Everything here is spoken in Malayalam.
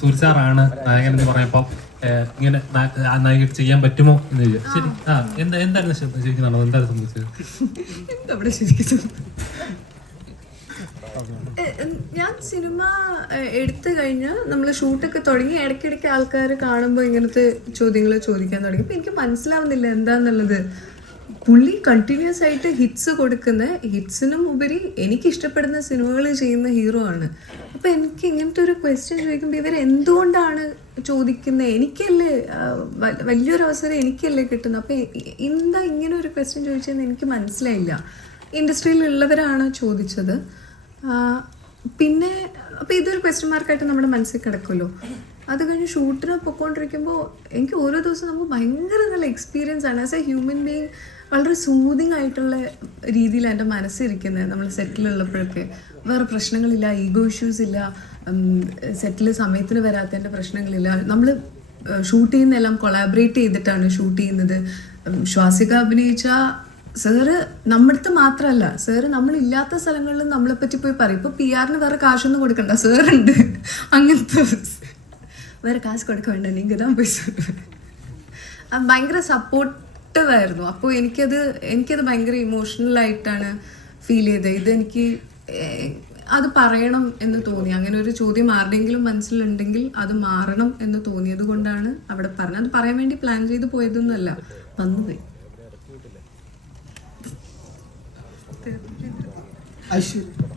സൂര്യ നായകൻ എന്ന് പറയുമ്പോൾ ഇങ്ങനെ നായിക ചെയ്യാൻ പറ്റുമോ എന്ന് ചോദിച്ചു. ശരി, എന്തായിരുന്നു ശരിക്കും നടന്നത്? എന്താണ് സംഭവിച്ചത്? ഞാൻ സിനിമ എടുത്തു കഴിഞ്ഞ് നമ്മൾ ഷൂട്ടൊക്കെ തുടങ്ങി ഇടയ്ക്കിടയ്ക്ക് ആൾക്കാർ കാണുമ്പോൾ ഇങ്ങനത്തെ ചോദ്യങ്ങൾ ചോദിക്കാൻ തുടങ്ങി. അപ്പം എനിക്ക് മനസ്സിലാവുന്നില്ല എന്താന്നുള്ളത്. പുള്ളി കണ്ടിന്യൂസ് ആയിട്ട് ഹിറ്റ്സ് കൊടുക്കുന്ന, ഹിറ്റ്സിനും ഉപരി എനിക്ക് ഇഷ്ടപ്പെടുന്ന സിനിമകൾ ചെയ്യുന്ന ഹീറോ ആണ്. അപ്പം എനിക്ക് ഇങ്ങനത്തെ ഒരു ക്വസ്റ്റ്യൻ ചോദിക്കുമ്പോൾ ഇവർ എന്തുകൊണ്ടാണ് ചോദിക്കുന്നത്? എനിക്കല്ലേ വലിയൊരു അവസരം എനിക്കല്ലേ കിട്ടുന്നത്. അപ്പം എന്താ ഇങ്ങനെ ഒരു ക്വസ്റ്റ്യൻ ചോദിച്ചതെന്ന് എനിക്ക് മനസ്സിലായില്ല. ഇൻഡസ്ട്രിയിലുള്ളവരാണ് ചോദിച്ചത്. പിന്നെ അപ്പം ഇതൊരു ക്വസ്റ്റ്യൻ മാർക്കായിട്ട് നമ്മുടെ മനസ്സിൽ കിടക്കുമല്ലോ. അത് കഴിഞ്ഞ് ഷൂട്ടിന് പൊയ്ക്കൊണ്ടിരിക്കുമ്പോൾ എനിക്ക് ഓരോ ദിവസം നമുക്ക് ഭയങ്കര നല്ല എക്സ്പീരിയൻസ് ആണ്. ആസ് എ ഹ്യൂമൻ ബീങ് വളരെ സൂതിങ് ആയിട്ടുള്ള രീതിയിൽ എൻ്റെ മനസ്സിരിക്കുന്നത്. നമ്മൾ സെറ്റിലുള്ളപ്പോഴൊക്കെ വേറെ പ്രശ്നങ്ങളില്ല, ഈഗോ ഇഷ്യൂസ് ഇല്ല, സെറ്റിൽ സമയത്തിന് വരാത്തതിൻ്റെ പ്രശ്നങ്ങളില്ല. നമ്മൾ ഷൂട്ട് ചെയ്യുന്നതെല്ലാം കൊളാബറേറ്റ് ചെയ്തിട്ടാണ് ഷൂട്ട് ചെയ്യുന്നത്. ശ്വാസിക അഭിനയിച്ച സാറ് നമ്മുടെ അടുത്ത് മാത്രമല്ല, സാറ് നമ്മളില്ലാത്ത സ്ഥലങ്ങളിൽ നമ്മളെപ്പറ്റി പോയി പറയും. ഇപ്പോൾ PR വേറെ കാശൊന്നും കൊടുക്കണ്ട, സാറുണ്ട്. അങ്ങനത്തെ വേറെ കാശ് കൊടുക്ക വേണ്ട, നിങ്ങൾ ഇതാ പോയി ഭയങ്കര സപ്പോർട്ടീവായിരുന്നു. അപ്പോൾ എനിക്കത് ഭയങ്കര ഇമോഷണലായിട്ടാണ് ഫീൽ ചെയ്തത്. ഇതെനിക്ക് അത് പറയണം എന്ന് തോന്നി. അങ്ങനെ ഒരു ചോദ്യം ആരുടെയെങ്കിലും മനസ്സിലുണ്ടെങ്കിൽ അത് മാറണം എന്ന് തോന്നിയത് കൊണ്ടാണ് അവിടെ പറഞ്ഞത്. അത് പറയാൻ വേണ്ടി പ്ലാൻ ചെയ്ത് പോയതൊന്നുമല്ല, വന്നുപോയി. ഐശ്വര്യ